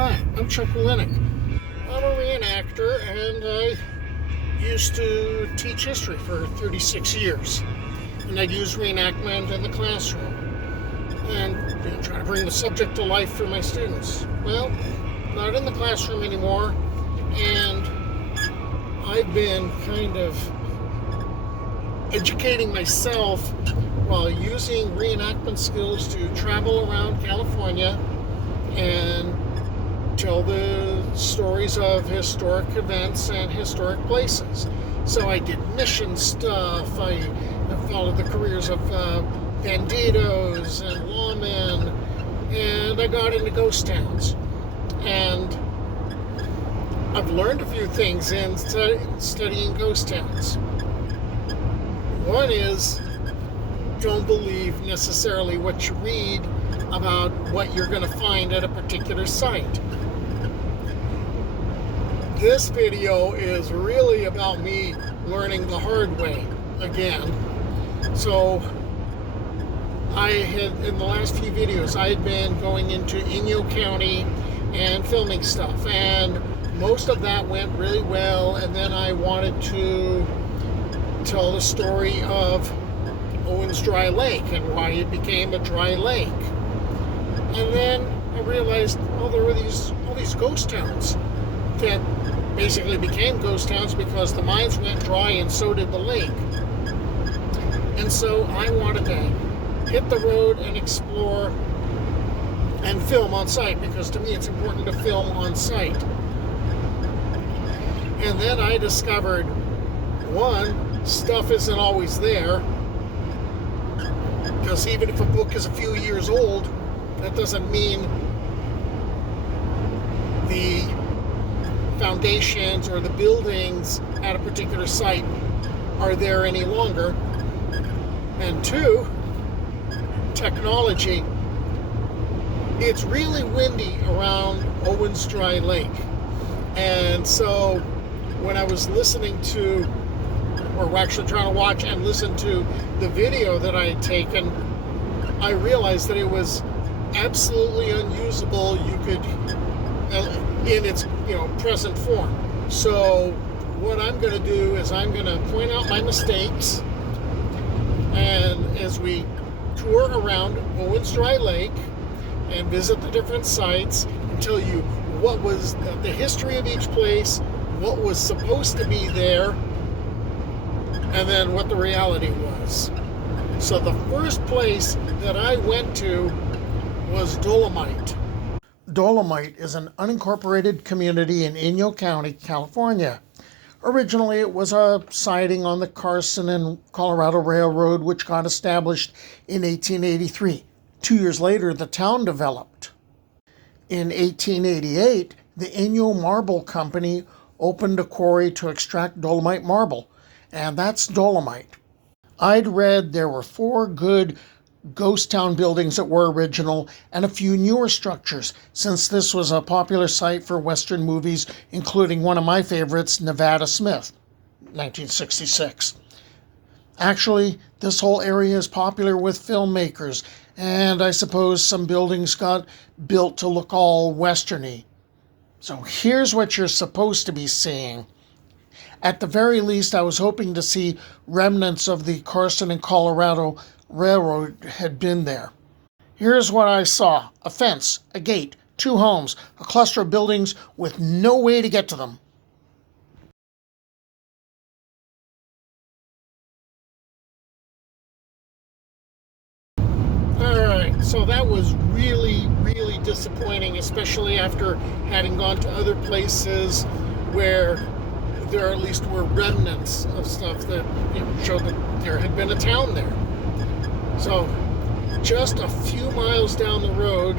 Hi, I'm Chuck Linick. I'm a reenactor and I used to teach history for 36 years. And I'd use reenactment in the classroom and try to bring the subject to life for my students. Well, not in the classroom anymore, and I've been kind of educating myself while using reenactment skills to travel around California and tell the stories of historic events and historic places. So I did mission stuff. I followed the careers of banditos and lawmen, and I got into ghost towns. And I've learned a few things in studying ghost towns. One is, don't believe necessarily what you read about what you're going to find at a particular site. This video is really about me learning the hard way again. So I had, in the last few videos, I had been going into Inyo County and filming stuff, and most of that went really well. And then I wanted to tell the story of Owens Dry Lake and why it became a dry lake. And then I realized, oh, there were all these ghost towns that basically became ghost towns because the mines went dry and so did the lake. And so I wanted to hit the road and explore and film on site, because to me it's important to film on site. And then I discovered, one, stuff isn't always there, because even if a book is a few years old, that doesn't mean the foundations or the buildings at a particular site are there any longer. And two, technology. It's really windy around Owens Dry Lake. And so when I was listening to, or actually trying to watch and listen to the video that I had taken, I realized that it was absolutely unusable. You could, in its present form. So what I'm going to do is I'm going to point out my mistakes, and as we tour around Owens Dry Lake and visit the different sites and tell you what was the history of each place, what was supposed to be there, and then what the reality was. So the first place that I went to was Dolomite. Dolomite is an unincorporated community in Inyo County, California. Originally, it was a siding on the Carson and Colorado Railroad, which got established in 1883. 2 years later, the town developed. In 1888, the Inyo Marble Company opened a quarry to extract dolomite marble, and that's Dolomite. I'd read there were 4 good ghost town buildings that were original and a few newer structures, since this was a popular site for Western movies, including one of my favorites, Nevada Smith, 1966. Actually, this whole area is popular with filmmakers, and I suppose some buildings got built to look all westerny. So here's what you're supposed to be seeing. At the very least, I was hoping to see remnants of the Carson and Colorado Railroad had been there. Here's what I saw: a fence, a gate, 2 homes, a cluster of buildings with no way to get to them. Alright, so that was really, really disappointing, especially after having gone to other places where there at least were remnants of stuff that showed that there had been a town there. So just a few miles down the road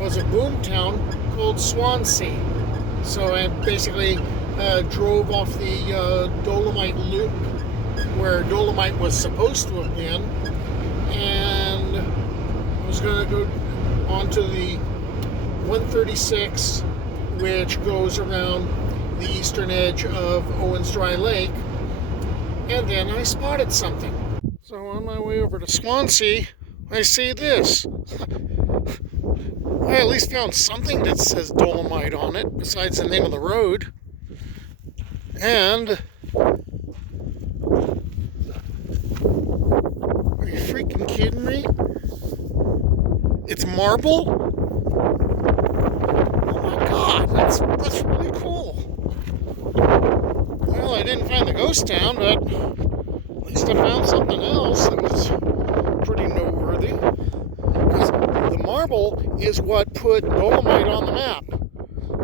was a boom town called Swansea. So I basically drove off the Dolomite loop where Dolomite was supposed to have been, and I was going to go onto the 136, which goes around the eastern edge of Owens Dry Lake, and then I spotted something. So on my way over to Swansea, I see this. I at least found something that says Dolomite on it, besides the name of the road. And are you freaking kidding me? It's marble? Oh my god, that's really cool. Well, I didn't find the ghost town, but at least I found something else that was pretty noteworthy. Because the marble is what put Dolomite on the map.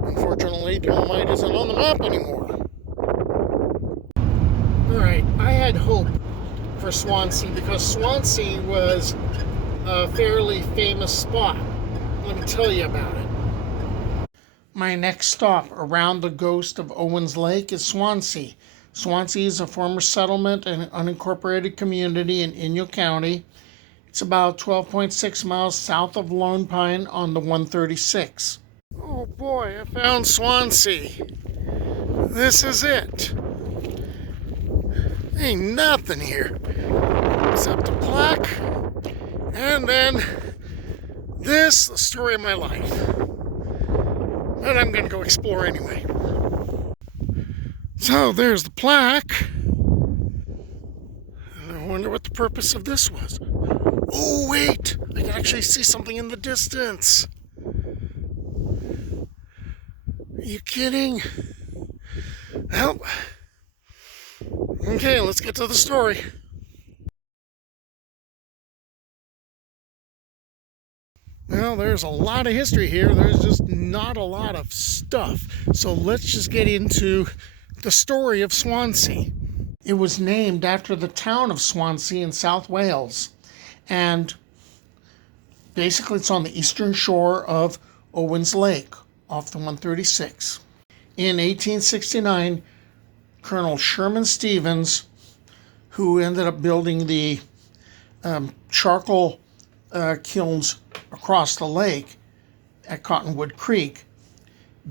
Unfortunately, Dolomite isn't on the map anymore. Alright, I had hope for Swansea because Swansea was a fairly famous spot. Let me tell you about it. My next stop around the ghost of Owens Lake is Swansea. Swansea is a former settlement and unincorporated community in Inyo County. It's about 12.6 miles south of Lone Pine on the 136. Oh boy, I found Swansea. This is it. Ain't nothing here except a plaque, and then this, the story of my life. But I'm gonna go explore anyway. So there's the plaque. I wonder what the purpose of this was. Oh wait, I can actually see something in the distance. Are you kidding? Well, okay, let's get to the story. Well, there's a lot of history here. There's just not a lot of stuff. So let's just get into the story of Swansea. It was named after the town of Swansea in South Wales. And basically it's on the eastern shore of Owens Lake off the 136. In 1869, Colonel Sherman Stevens, who ended up building the charcoal kilns across the lake at Cottonwood Creek,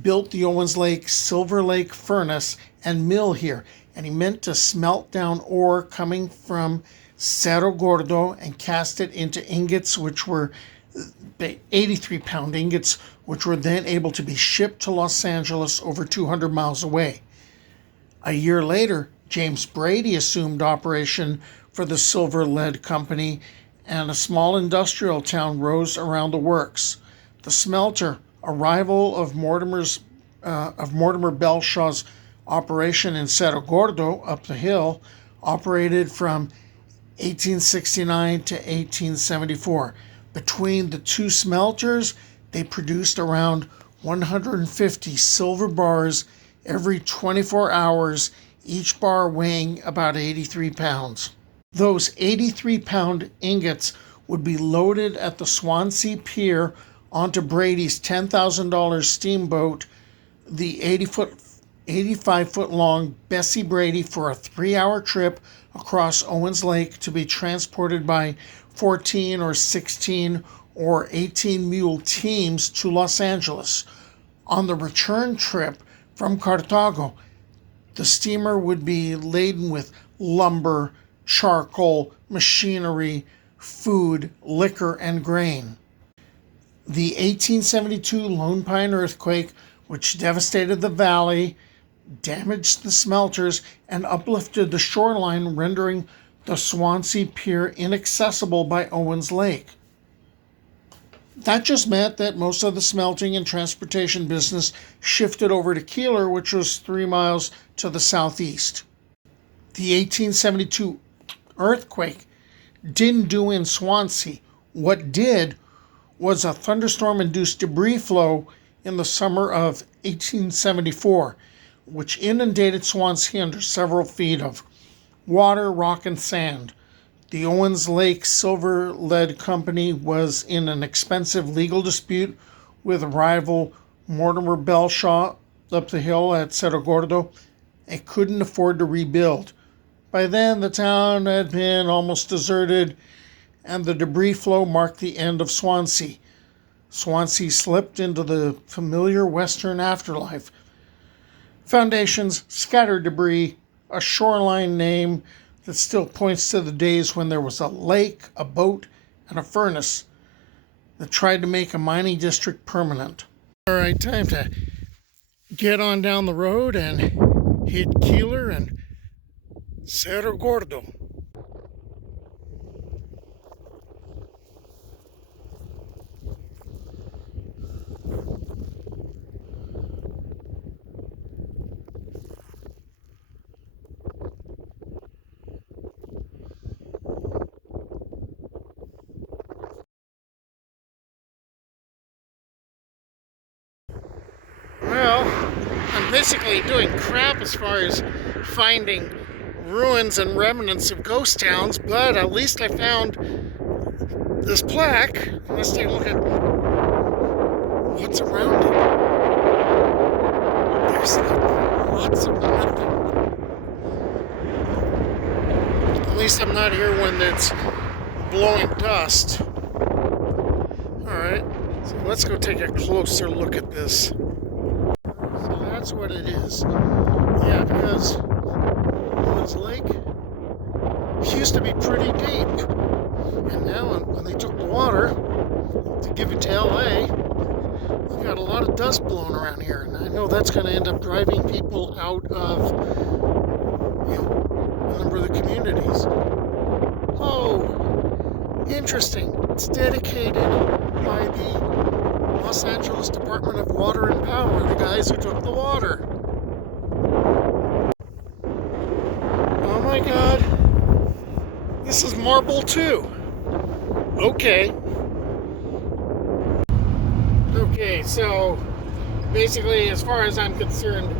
built the Owens Lake Silver Lake furnace and mill here, and he meant to smelt down ore coming from Cerro Gordo and cast it into ingots, which were 83-pound ingots, which were then able to be shipped to Los Angeles over 200 miles away. A year later, James Brady assumed operation for the Silver Lead Company, and a small industrial town rose around the works. The smelter, a rival of Mortimer Belshaw's operation in Cerro Gordo up the hill, operated from 1869 to 1874. Between the two smelters, they produced around 150 silver bars every 24 hours, each bar weighing about 83 pounds. Those 83-pound ingots would be loaded at the Swansea Pier onto Brady's $10,000 steamboat, the 85-foot-long Bessie Brady, for a 3-hour trip across Owens Lake to be transported by 14 or 16 or 18 mule teams to Los Angeles. On the return trip from Cartago, the steamer would be laden with lumber, charcoal, machinery, food, liquor, and grain. The 1872 Lone Pine earthquake, which devastated the valley, damaged the smelters, and uplifted the shoreline, rendering the Swansea Pier inaccessible by Owens Lake. That just meant that most of the smelting and transportation business shifted over to Keeler, which was 3 miles to the southeast. The 1872 earthquake didn't do in Swansea. What did was a thunderstorm-induced debris flow in the summer of 1874, which inundated Swansea under several feet of water, rock, and sand. The Owens Lake Silver Lead Company was in an expensive legal dispute with rival Mortimer Belshaw up the hill at Cerro Gordo and couldn't afford to rebuild. By then, the town had been almost deserted, and the debris flow marked the end of Swansea. Swansea slipped into the familiar Western afterlife. Foundations, scattered debris, a shoreline name that still points to the days when there was a lake, a boat, and a furnace. that tried to make a mining district permanent. All right, time to get on down the road and hit Keeler and Cerro Gordo. Well, I'm basically doing crap as far as finding ruins and remnants of ghost towns, but at least I found this plaque. Let's take a look at what's around it. There's lots of nothing. At least I'm not here when it's blowing dust. Alright, so let's go take a closer look at this. So that's what it is. Yeah, because Owens Lake used to be pretty deep. And now when they took the water to give it to LA, we got a lot of dust blowing around here. And I know that's going to end up driving people out of a number of the communities. Oh, interesting. It's dedicated by the Los Angeles Department of Water and Power, the guys who took the water. Oh my God. This is marble too. Okay. Okay, so basically, as far as I'm concerned,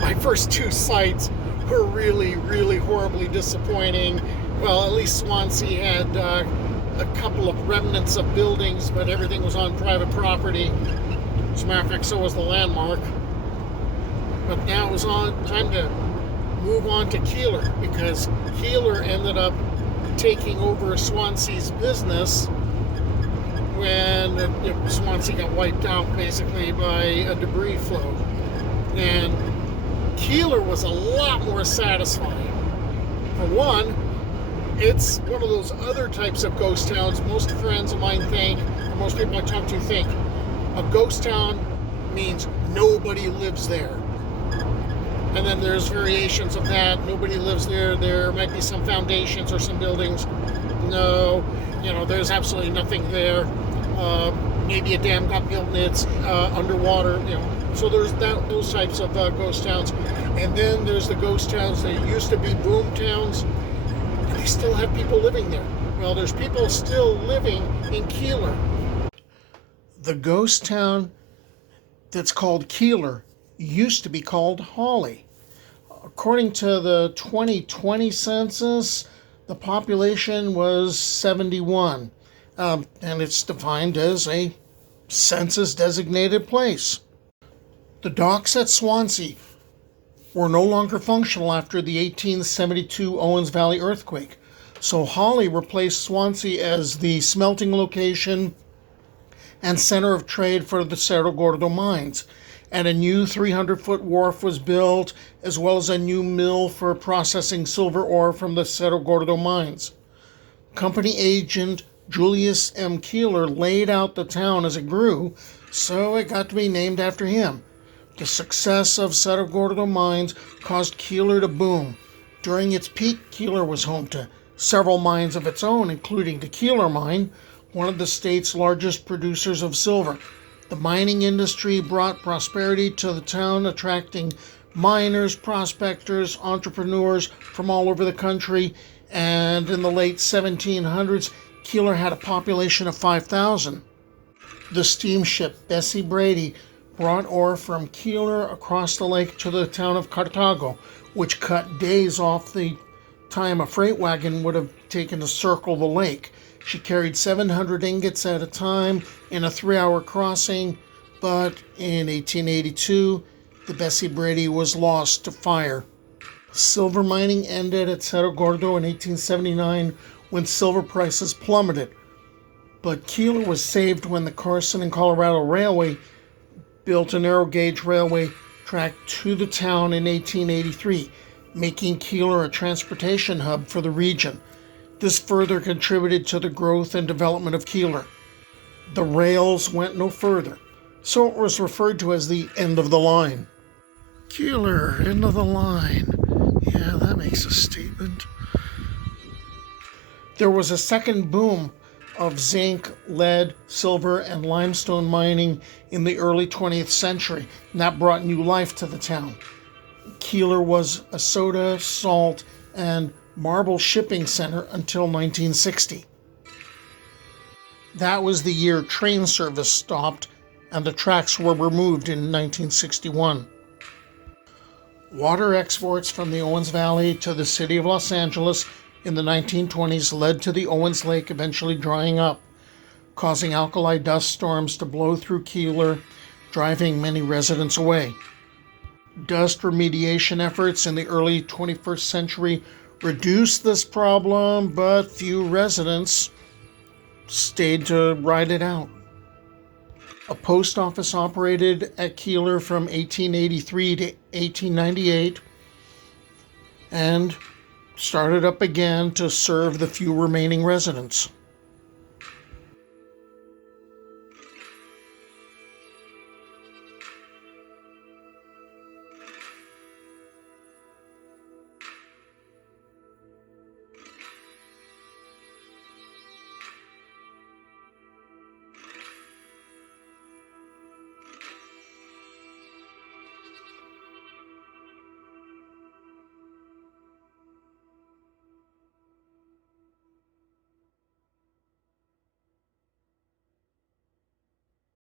my first two sites were really, really horribly disappointing. Well, at least Swansea had a couple of remnants of buildings, but everything was on private property. As a matter of fact, so was the landmark. But now it was time to move on to Keeler, because Keeler ended up taking over Swansea's business when Swansea got wiped out basically by a debris flow. And Keeler was a lot more satisfying. For one, it's one of those other types of ghost towns. Most friends of mine think, or most people I talk to think, a ghost town means nobody lives there. And then there's variations of that. Nobody lives there. There might be some foundations or some buildings. No, there's absolutely nothing there. Maybe a dam got built and it's underwater. So there's those types of ghost towns. And then there's the ghost towns that used to be boom towns, and they still have people living there. Well, there's people still living in Keeler. The ghost town that's called Keeler used to be called Holly. According to the 2020 census, the population was 71, and it's defined as a census-designated place. The docks at Swansea were no longer functional after the 1872 Owens Valley earthquake, so Holly replaced Swansea as the smelting location and center of trade for the Cerro Gordo mines. And a new 300-foot wharf was built, as well as a new mill for processing silver ore from the Cerro Gordo mines. Company agent Julius M. Keeler laid out the town as it grew, so it got to be named after him. The success of Cerro Gordo mines caused Keeler to boom. During its peak, Keeler was home to several mines of its own, including the Keeler Mine, one of the state's largest producers of silver. The mining industry brought prosperity to the town, attracting miners, prospectors, entrepreneurs from all over the country, and in the late 1700s, Keeler had a population of 5,000. The steamship Bessie Brady brought ore from Keeler across the lake to the town of Cartago, which cut days off the time a freight wagon would have taken to circle the lake. She carried 700 ingots at a time in a 3-hour crossing, but in 1882, the Bessie Brady was lost to fire. Silver mining ended at Cerro Gordo in 1879 when silver prices plummeted, but Keeler was saved when the Carson and Colorado Railway built a narrow gauge railway track to the town in 1883, making Keeler a transportation hub for the region. This further contributed to the growth and development of Keeler. The rails went no further, so it was referred to as the end of the line. Keeler, end of the line. Yeah, that makes a statement. There was a second boom of zinc, lead, silver, and limestone mining in the early 20th century, and that brought new life to the town. Keeler was a soda, salt, and marble shipping center until 1960. That was the year train service stopped and the tracks were removed in 1961. Water exports from the Owens Valley to the city of Los Angeles in the 1920s led to the Owens Lake eventually drying up, causing alkali dust storms to blow through Keeler, driving many residents away. Dust remediation efforts in the early 21st century reduced this problem, but few residents stayed to ride it out. A post office operated at Keeler from 1883 to 1898 and started up again to serve the few remaining residents.